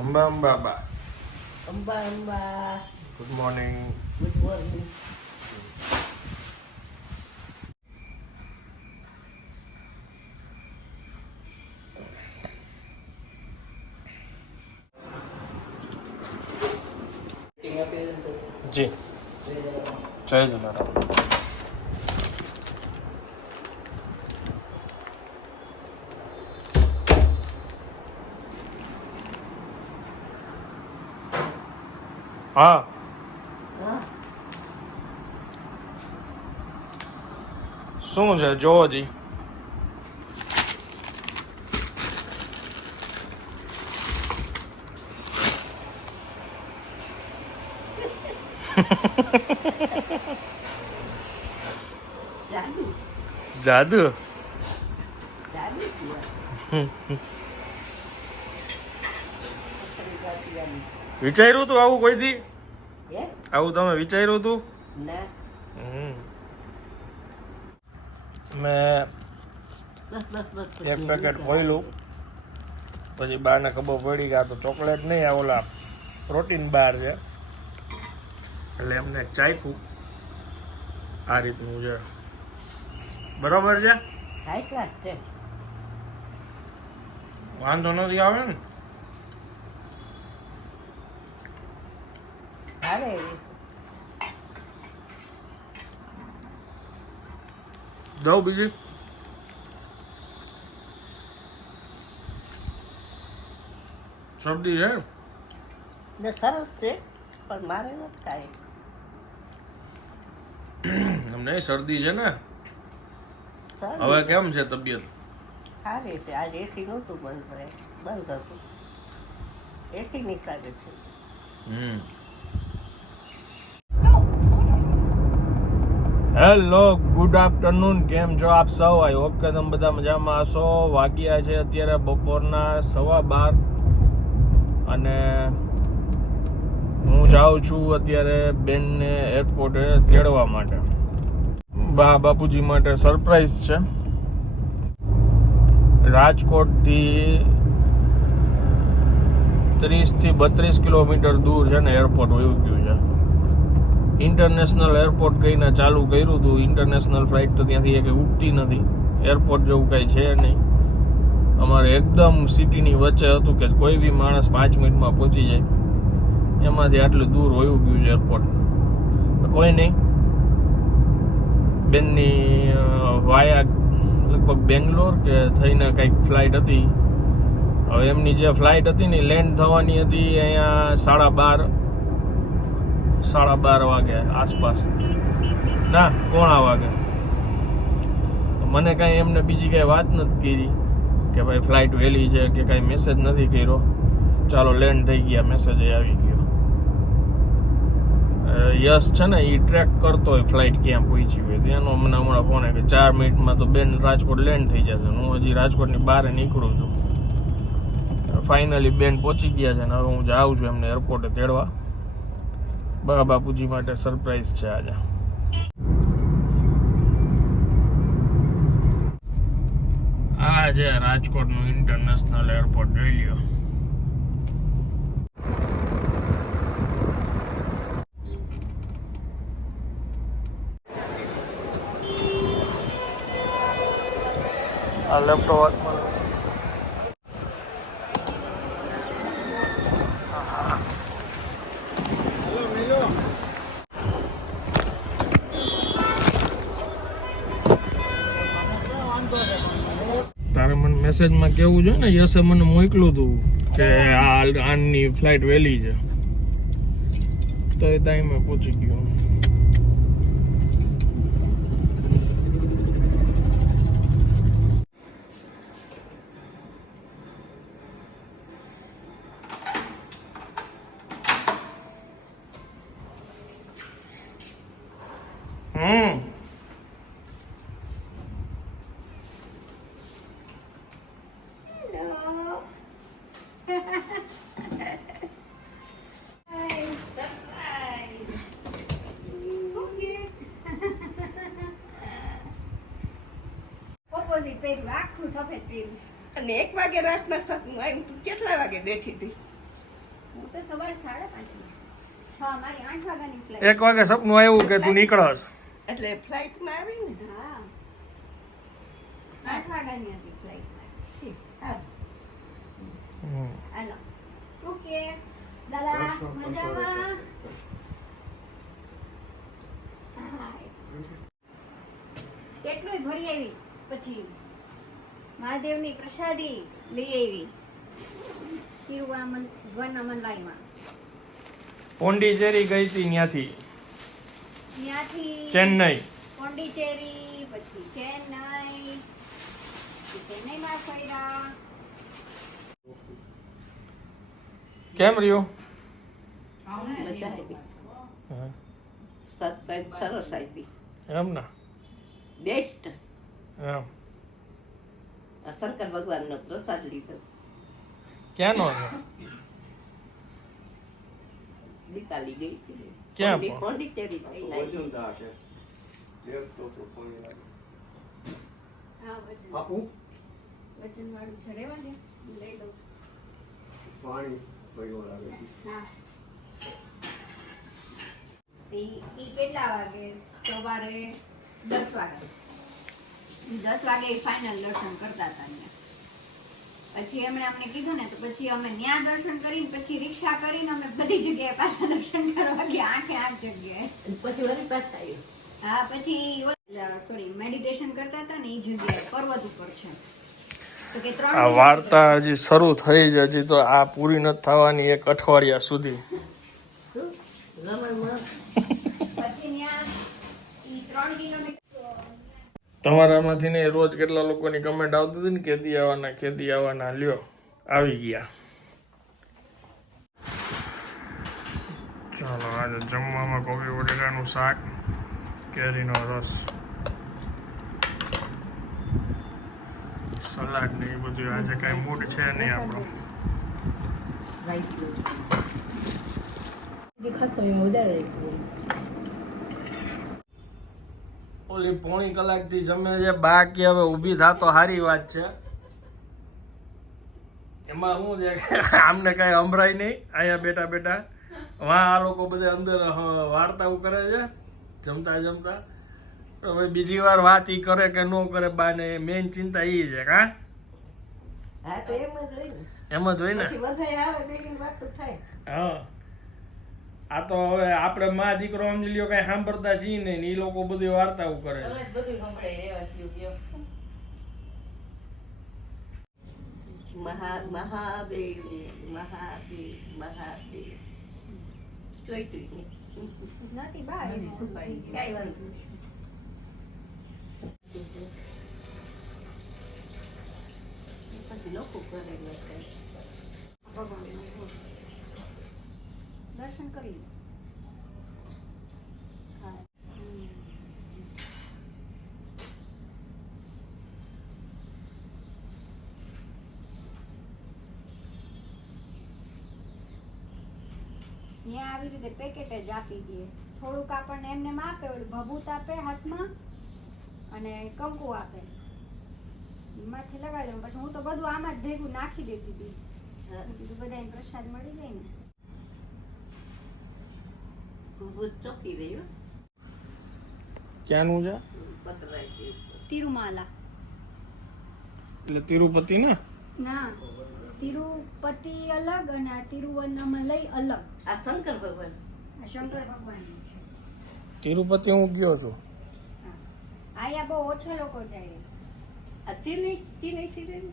અંબા અંબા બા. Amba Amba. Good morning. Good morning. જી જય જલારામ. હા શું છે જોવો જી. જાદુ જાદુ. જાદુ વિચાર્યું તું આવું કોઈ દી? હે આવું તમે વિચાર્યું તું? ના મેં બસ બસ બસ એક પેકેટ ખોલ્યું, પછી બાને ખબર પડી કે આ તો ચોકલેટ નહીં, આ ઓલા પ્રોટીન બાર છે, એટલે એમને ચાખ્યું. આ રીતનું છે, બરોબર છે, હાઈ ક્લાસ છે. વાંધો નથી આવે ને. હાલે દઉં બીજી? શરદી છે ને સરસ છે પણ મારે નથી કાંઈ. તમને શરદી છે ને? સરસ હવે કેમ છે તબિયત? સારી છે. આજે એસી નહોતું બંધ હતું. એસી નીકળે છે. Hello, good afternoon. કેમ છો આપ સૌ? આઈ હોપ કે તમે બધા મજામાં હશો. વાગ્યા છે અત્યારે બપોરના 12:15 અને હું જાઉં છું અત્યારે બેનને એરપોર્ટે તેડવા માટે. બા બાપુજી માટે સરપ્રાઈઝ છે. રાજકોટથી 30 થી 32 કિલોમીટર દૂર છે ને એરપોર્ટ વયું ગયું છે. ઇન્ટરનેશનલ એરપોર્ટ કહીને ચાલુ કર્યું હતું. ઇન્ટરનેશનલ ફ્લાઇટ તો ત્યાંથી એક ઉઠતી નથી. એરપોર્ટ જેવું કંઈ છે નહીં. અમારે એકદમ સિટીની વચ્ચે હતું કે કોઈ બી માણસ 5 મિનિટમાં પહોંચી જાય. એમાંથી આટલું દૂર વયું ગયું છે એરપોર્ટ. કોઈ નહીં. બેનની વાયા લગભગ બેંગ્લોર કે થઈને કંઈક ફ્લાઇટ હતી. હવે એમની જે ફ્લાઇટ હતી ને લેન્ડ થવાની હતી અહીંયા 12:30 વાગે આસપાસ, ના 1:15 વાગે. મને કાંઈ એમને બીજી કાંઈ વાત નથી કરી કે ભાઈ ફ્લાઇટ વહેલી છે કે કાંઈ મેસેજ નથી કર્યો. ચાલો લેન્ડ થઈ ગયા, મેસેજ આવી ગયો. યશ છે ને એ ટ્રેક કરતો હોય ફ્લાઇટ ક્યાં પહોંચી હોય. એનો મને હમણાં ફોન કે 4 મિનિટમાં તો બેન રાજકોટ લેન્ડ થઈ જશે. હું હજી રાજકોટની બહાર નીકળું છું. ફાઇનલી બેન પહોંચી ગયા છે ને હવે હું જાઉં છું એમને એરપોર્ટે તેડવા. બા બાપુજી માટે સરપ્રાઈઝ છે આજે. આ છે રાજકોટનું ઇન્ટરનેશનલ એરપોર્ટ, જોઈ લ્યો. આ લેપટોપ હાથમાં તારે મને મેસેજમાં કેવું છે ને, યશે મને મોકલું હતું કે આની ફ્લાઇટ વહેલી છે, તો એ ત્યાં મેં પહોંચી ગયો. આખું સફેદ પહેર્યું અને 1 વાગે રાતના સપનું આવ્યું. તું કેટલા વાગે બેઠી હતી? હું તો સવારે 5:30 6 મારી 8 વાગ્યાની ફ્લાઇટ. 1 વાગે સપનું આવ્યું કે તું નીકળસ. એટલે ફ્લાઇટમાં આવી ને હા 8 વાગ્યાની હતી ફ્લાઇટ. ઠીક હા હાલો ઓકે દાદા મજામાં. હાય. કેટલુંય ભરી આવી પછી મહાદેવની પ્રસાદી લઈ આવી તિરુવન્નામલાઈમાં. પોંડિચેરી ગઈ હતી ત્યાંથી ત્યાંથી ચેન્નઈ. પોંડિચેરી પછી ચેન્નઈ ચેન્નઈમાં ફર્યા. કેમ રહ્યો? મજા આવી સરપ્રાઈઝ સરસ આપી એમ ના બેસ્ટ એમ શંકર ભગવાનનો પ્રસાદ લીધો ક્યાંનો છે? દીપાલી ગઈ હતી ક્યાં પણ? પોંડિચેરી થઈને આવી. હા વજનવાળું છે રહેવા દે લઈ લઉં છું. હા ઈ કેટલા વાગે? સવારે 10 વાગે. 10 વાગે ફાઇનલ દર્શન કરતા હતા ત્યાં. પછી એમણે અમને કીધું ને તો પછી અમે ત્યાં દર્શન કરીને પછી રિક્ષા કરીને અમે બધી જગ્યાએ પાછા દર્શન કરવા ગયા 8 જગ્યાએ. પછી વળી પાછા આવ્યો. હા પછી સોરી મેડિટેશન કરતા હતા ને એ જગ્યાએ પર્વત ઉપર છે. તો કે 3 આ વાર્તા હજી શરૂ થઈ જ હજી તો આ પૂરી નથી થવાની 1 અઠવાડિયા સુધી. શું રમણમાં પછી ત્યાં ઈ 3 કિલોમીટર તમારામાંથી ને રોજ કેટલા લોકોની કમેન્ટ આવતી હતી ને કેદી આવવાના લ્યો આવી ગયા. ચાલો આજે જમવામાં કોબી બટેકાનું શાક, કેરીનો રસ, સલાડ ને એ બધું. આજે કઈ મૂડ છે નહીં આપણો. રાઈસ દેખાતો એ મજા આવી. ઓલી પોણી કલાકથી જમે છે બાકી હવે ઊભી થાતો સારી વાત છે. એમાં શું છે કે આમને કઈ સંભળાય નહીં અહીંયા બેઠા બેઠા. વાં આ લોકો બધા અંદર વાર્તાઓ કરે છે જમતા જમતા. હવે બીજી વાર વાત ઈ કરે કે ન કરે બાને મેઇન ચિંતા ઈ છે કા હા તો એમ જ હોય ને એમ જ હોય ને. પછી બધા આવે તેની વાત તો થાય. હા આ તો હવે આપણે માં દીકરો સમજી લ્યો કઈ સાંભળતા છીએ નહીં ને ઈ લોકો બધી વાર્તાઓ કરે છે. તમે જ બધું સંભળાઈ રહેવા છીએ. મહાદેવ મહાદેવ મહાદેવ જોઈતું નહીં. નથી બહાર કાંઈ વાંધો નહીં. પછી લોકો કરે ને કાંઈ. ભગવાનનું દર્શન કરી લો. હા ત્યાં આવી રીતે પેકેટ જ આપી દે. થોડુંક આપણને એમને આપે, ઓલું ભભૂત આપે હાથમાં અને કંકુ આપે. માથે લગાડી દઉં. પછી હું તો બધું આમાં જ ભેગું નાખી દેતી હતી. કીધું બધાને પ્રસાદ મળી જાય ને. ભૂત ચોકી રહ્યો. ક્યાંનું છે? પતરાય છે. તિરુમાલા. એટલે તિરુપતિ ને? ના, તિરુપતિ અલગ અને આ તિરુવન્નામલઈ અલગ. આ શંકર ભગવાન. આ શંકર ભગવાનનું છે. તિરુપતિ હું ગયો છું. હા. અહીંયા બહુ ઓછા લોકો જાય. આ ચીનઈ સિરેન.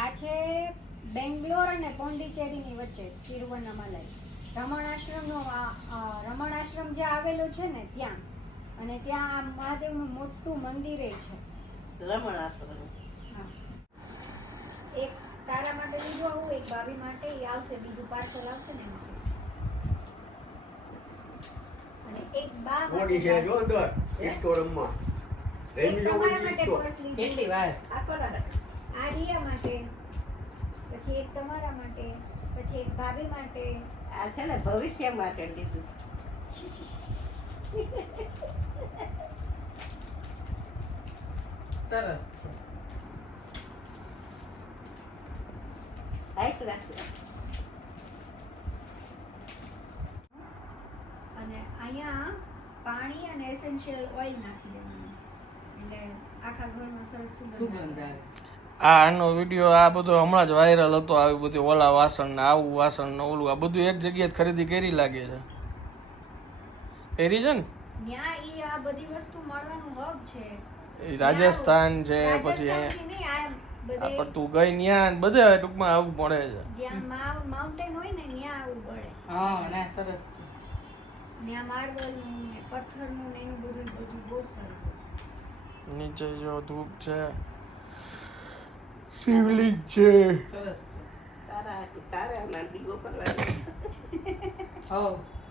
આ છે બેંગ્લોર અને પોંડિચેરીની વચ્ચે તિરુવન્નામલઈ. રમણ આશ્રમ જે આવેલો છે ને ત્યાં, અને ત્યાં મહાદેવનું મોટું મંદિર છે. રમણ આશ્રમ. હા. એક તારા માટે લીધું આવું, એક ભાભી માટે ઈ આવશે, બીજું પાર્સલ આવશે ને એમાં. અને એક બા મોટી છે જો અંદર સ્ટોરમાં એક તમારા માટે પર્સ લીધું. કેટલી વાર આ કોના આ રિયા માટે, પછી એક તમારા માટે, પછી એક ભાભી માટે. આ છે ને ભવિષ્ય માટે લીધું. સરસ છે. આઈક રાખજો. અહીંયા પાણી અને એસેન્શિયલ ઓઇલ નાખી દેવાનું એટલે આખા ઘરમાં સરસ સુગંધ આવે. આનો વિડીયો આ બધો હમણાં જ વાયરલ હતો. આવી બધી ઓલા વાસણ ને આવું વાસણ ને ઓલું આ બધું એક જગ્યાએ જ ખરીદી કરી લાગે છે. કરી છે ને ત્યાં ઈ આ બધી વસ્તુ મળવાનું હબ છે. એ રાજસ્થાન છે પછી રાજસ્થાનથી નહીં, આ બધે પણ તું ગઈ ત્યાં બધે ટૂંકમાં આવું પડે છે. જ્યાં માઉન્ટેન હોય ને ત્યાં આવું પડે. હા ના સરસ છે. ત્યાં માર્બલનું ને પથ્થરનું ને એનું બધું બહુ જ સરસ છે. નીચે જો ધૂપ છે, શિવલિંગ છે. સરસ છે. તારા દીવો કરવાનો, હો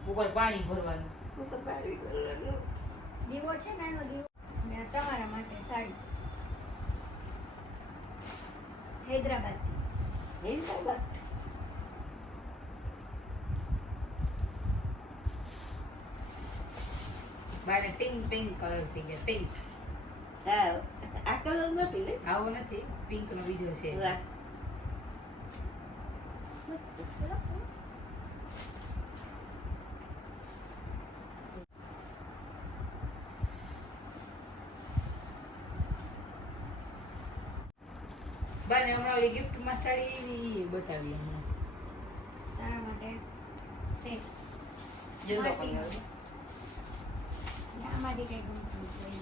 ઉપર પાણી ભરવાનું. ઉપર પાણી કરવાનું. દીવો છે નાનો દીવો. અને આ તમારા માટે સાડી હૈદરાબાદથી. હૈદરાબાદ. મારે પિંક પિંક કલર થઈ ગયા. પિંક હા, આ કલર નથી ને? આવો નથી, પિંક નો બીજો છે. રાખ. મસ્ત છે હો. બાને હમણાં ઓલી gift માં સાડી એવી બતાવી હમણાં. તારા માટે સેટ. જલ્દી માટી. પણ આવે. આમાંથી કઈ ગમતું નથી.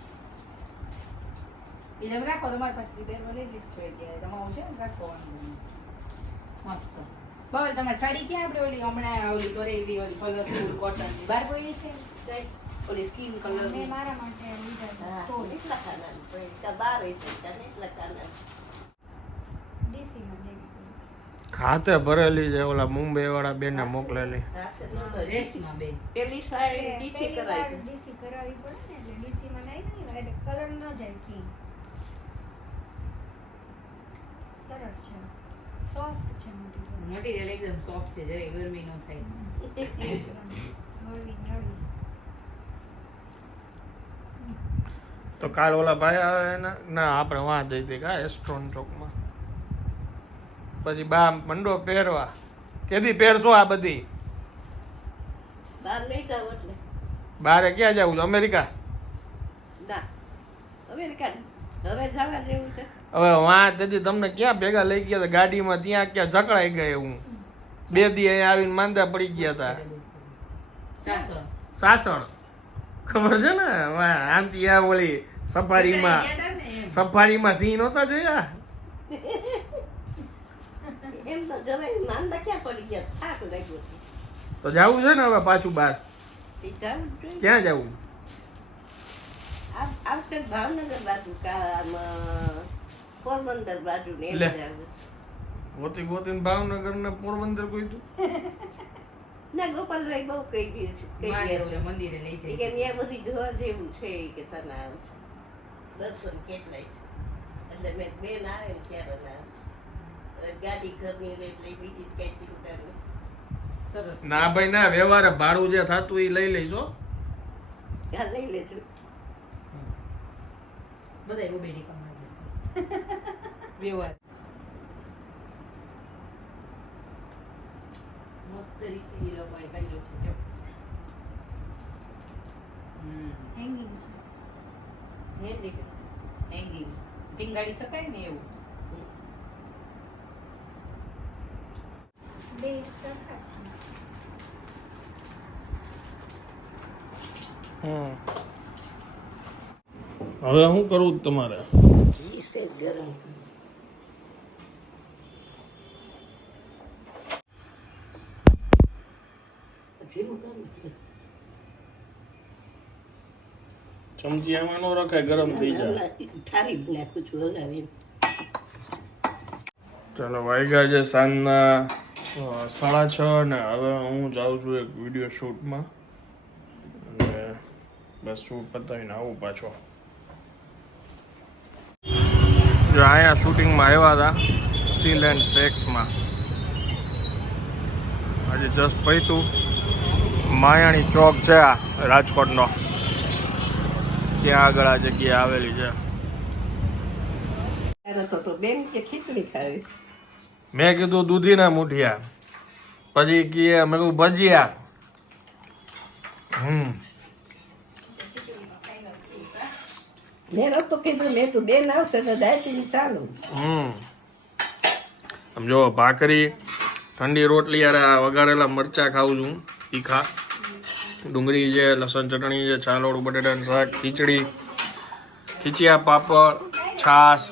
એ તમે રાખો, તમારી પાસેથી પહેરવા લઈ લઈશ છો એટલે તમારું છે ને રાખવાનું. મસ્ત. બસ તમારી સાડી ક્યાં આપણે ઓલી હમણાં ઓલી કરેલી ઓલી કલરફુલ કોટન ની બહાર પડી છે કઈ? ઓલી સ્કીન કલર મેં મારા માટે લીધા છે. હા, સ્ટોલ. એટલા ખાના પણ ત્યાં બાર હોય છે ત્યાં એટલા ખાના. DC માં લેવી. ખાતે ભરેલી છે ઓલા મુંબઈ વાળા બેને મોકલેલી. હાથે નહોતો. રેસીમાં બે પેલી સાડી ડીસી પહેલી વાર કરાવી. DC કરાવવી પડે ને એટલે DC માં લાવી ને એટલે કલર ન જાય કી. સરસ છે. સોફ્ટ છે મટીરિયલ. મટીરિયલ એકદમ સોફ્ટ છે, જરાય ગરમી ન થાય. હળવી નળવી. તો કાલ ઓલા ભાઈ આવે ને ના આપણે વાં જઈ હતી કા એસ્ટ્રોન ચોકમાં. પછી બા મંડો પહેરવા. કેદી પહેરશો આ બધી? બહાર લઈ જાવ એટલે. બારે ક્યાં જવું છે? અમેરિકા? ના, અમેરિકા હવે જવા જેવું છે. હવે વાં તેથી તમને ક્યાં ભેગા લઈ ગયા હતા ગાડીમાં? ત્યાં ક્યાં જકડાઈ ગઈ હું. 2 દી અહીંયા આવીને માંદા પડી ગયા હતા. સાસણ સાસણ ખબર છે ને? આંતી આ ઓલી સફારીમાં સફારીમાં સિંહ નહોતા જોયા? એમ તો જવાય, માંદા ક્યાં પડી ગયા, થાક લાગ્યો છે. તો જવું છે ને હવે પાછું બહાર? એ જવું જ જોઈએ. ક્યાં જવું? આ વખતે ભાવનગર બાજુ પોરબંદર બાજુ ને એમ લે. જવું. ગોતી ગોતીને ભાવનગર ને પોરબંદર કોઈ તું? ના, ગોપાલભાઈ બહુ કહી ગયા છે. મહાદેવના મંદિરે લઈ એ કે જાય. ત્યાં બધી જોવા જેવું છે એ કે તમે આવો છો. દર્શન કેટલાય છે. એટલે મેં બેન આવે ને ત્યારે ના આવે. ગાડી ઘરની રહે એટલે બીજી કઈ ચિંતા નહીં. સરસ. ના ભાઈ ના, વ્યવહારે ભાડું જે થતું એ લઈ લઈશો. હા, લઈ લેજો. બધાય બોબેડી કમાઈ જશે. વ્યવહાર મસ્ત રીતે એ લોકોએ કર્યું છે જો. હેંગિંગ છે. હે દીકરી. હેંગિંગ ટીંગાડી શકાય ને એવું. બે સરખા છે. હવે શું કરવું તમારે? ઘી છે ગરમ. ધીમું કર ને. ચમચી આમાં નો રખાય, ગરમ થઈ જાય. ઠારી જ નાખું છું હલાવીને. ચાલો વાગ્યા છે સાંજના 6:30 ને હવે હું જાઉં છું એક વિડીયો શૂટમાં અને બસ શૂટ પતાવીને આવું પાછો. જો અહીંયા શૂટિંગમાં આવ્યા હતા સ્ટીલ એન્ડ સેક્સમાં. આજે જસ્ટ પૈતું માયાણી ચોક છે આ રાજકોટનો, ત્યાં આગળ આ જગ્યા આવેલી છે. ત્યારે તો બેન કે ખીચડી ખાવી. મેં કીધું દૂધીના મુઠિયા, પછી કહે મેં કહ્યું ભજીયા. મેં નતું કીધું, મેં તું બેન આવશે તો દાયથી ચાલુ. આમ જો ભાખરી, ઠંડી રોટલી યાર, આ વઘારેલા મરચા ખાઉં છું તીખા, ડુંગળી છે, લસણ ચટણી છે, છાલોડ બટેટાનું શાક, ખીચડી, ખીચિયા, પાપડ, છાશ.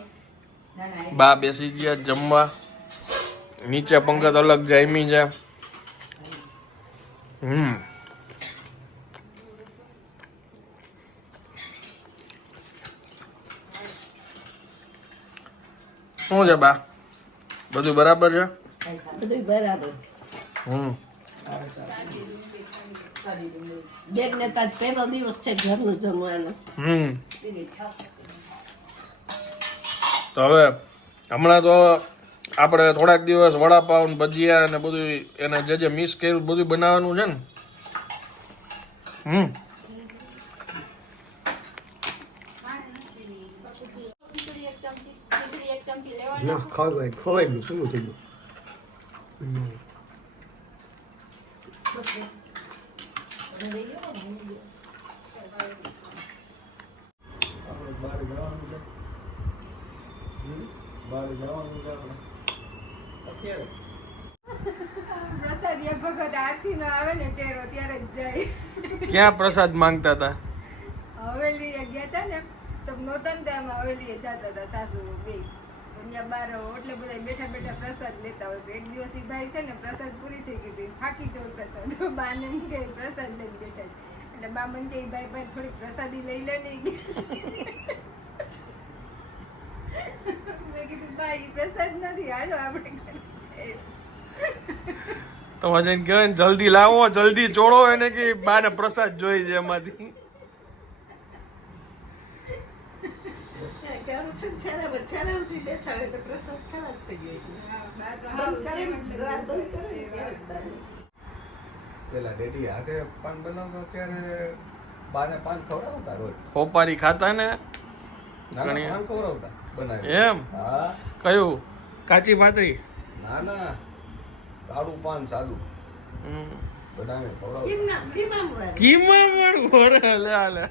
બા બેસી ગયા જમવા, નીચે પંકજ અલગ જામી છે. શું છે બા, બધું બરાબર છે? બધું બરાબર. બેન ને તાજ પહેલો દિવસ છે ઘરનું જમવાનું. તો હવે હમણાં તો આપણે થોડાક દિવસ વડાપાવ ને ભજીયા ને બધું એને જે મિસ કર્યું બધું બનાવવાનું છે ને. ના ખવાય ગયું શું થઈ ગયું. પ્રસાદ એ વખત આરતી નો આવે ને ટેરો ત્યારે જ જાય. ક્યાં પ્રસાદ માંગતા હતા? હવેલી ગયા હતા ને તો નહોતા ને ત્યાં હવેલી જતા હતા સાસુ બે. ત્યાં બાર એટલે બધા બેઠા બેઠા પ્રસાદ લેતા હોય. તો એક દિવસ ઈ ભાઈ છે ને પ્રસાદ પૂરી થઈ ગઈ હતી, ફાંકી ચોરતા હતા. તો બાને એમ કે પ્રસાદ લઈને બેઠા છે. એટલે બા મને કે ભાઈ ભાઈ થોડી પ્રસાદી લઈ લે ને. મેં કીધું ભાઈ પ્રસાદ નથી, હાલો આપણે ઘરે જઈએ. તો જઈને કહેવાય ને જલ્દી લાવો, જલ્દી ચોળો, એને કે બાને પ્રસાદ જોઈ છે એમાંથી. છેલ્લે સુધી બેઠા હોય એટલે પ્રસાદ ખરાબ થઈ ગઈ. પેલા ડેડી હાથે પાન બનાવતા ત્યારે બાને પાન ખવડાવતા રોજ. હોપારી ખાતા ને નાના પાન ખવડાવતા બનાવી. એમ? હા. કયું? કાચી ભાતરી? ના ના, કાળું પાન સાદું બનાવી ખવડાવતા. કીમાં મળું ઓરે લે આલે.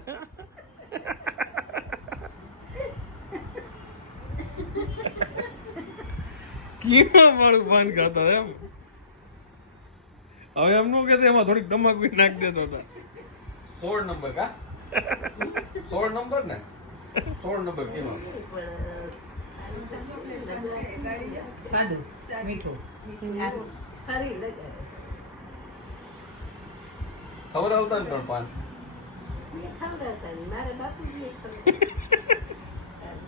કીમાં મળું પાન ખાતા એમ? હવે એમ નું કે એમાં થોડીક તમાકુ નાખી દેતો હતા. 16 નંબર કા 16 નંબર ને 16 નંબર કેમાં સાદું મીઠું ફરી લગાડે. ખવડાવતા ને પણ પાન એ ખવડાવતા ને મારે બાપુજી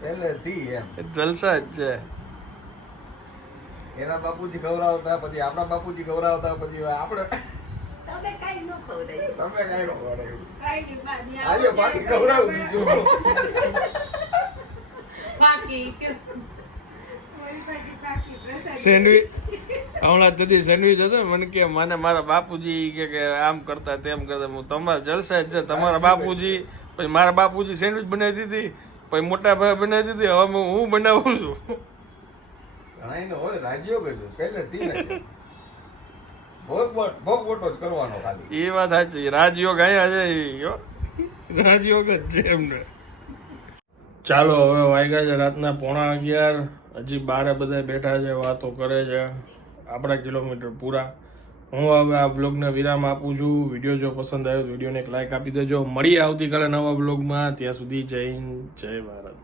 પહેલેથી એમ. જલસા જ છે. એના બાપુજી ખવડાવતા, પછી આપણા બાપુજી ખવડાવતા, પછી આપણે તમે કાંઈ ન ખવડાવ્યું. તમે કાંઈ ન ખવડાવ્યું. કાંઈ નહીં, બાજી આજે બાકી ખવડાવું બીજું. બાકી કે વળી પાછી બાકી પ્રસાદ. સેન્ડવીચ હમણાં તેથી સેન્ડવીચ હતો મને કે મને મારા બાપુજી કે આમ કરતા તેમ કરતા. હું તમારા જલસા જ છે. તમારા બાપુજી, પછી મારા બાપુજી સેન્ડવીચ બનાવી દીધી, પછી મોટા ભાઈ બનાવી દીધી, હવે હું બનાવું છું. ઘણા એને હોય રાજ્યો કહેજો પહેલેથી ને ભોગ મોટો જ કરવાનો ખાલી. એ વાત સાચી. રાજયોગ અહીંયા છે રાજયોગ જ છે એમને. ચાલો હવે વાગ્યા છે રાતના 11:30. હજી બારે બધા બેઠા છે, વાતો કરે છે. આપણા કિલોમીટર પૂરા. હું હવે આ બ્લોગને વિરામ આપું છું. વિડીયો જો પસંદ આવ્યો તો વિડીયોને એક લાઈક આપી દેજો. મળીએ આવતીકાલે નવા બ્લોગમાં. ત્યાં સુધી જય હિન્દ, જય ભારત.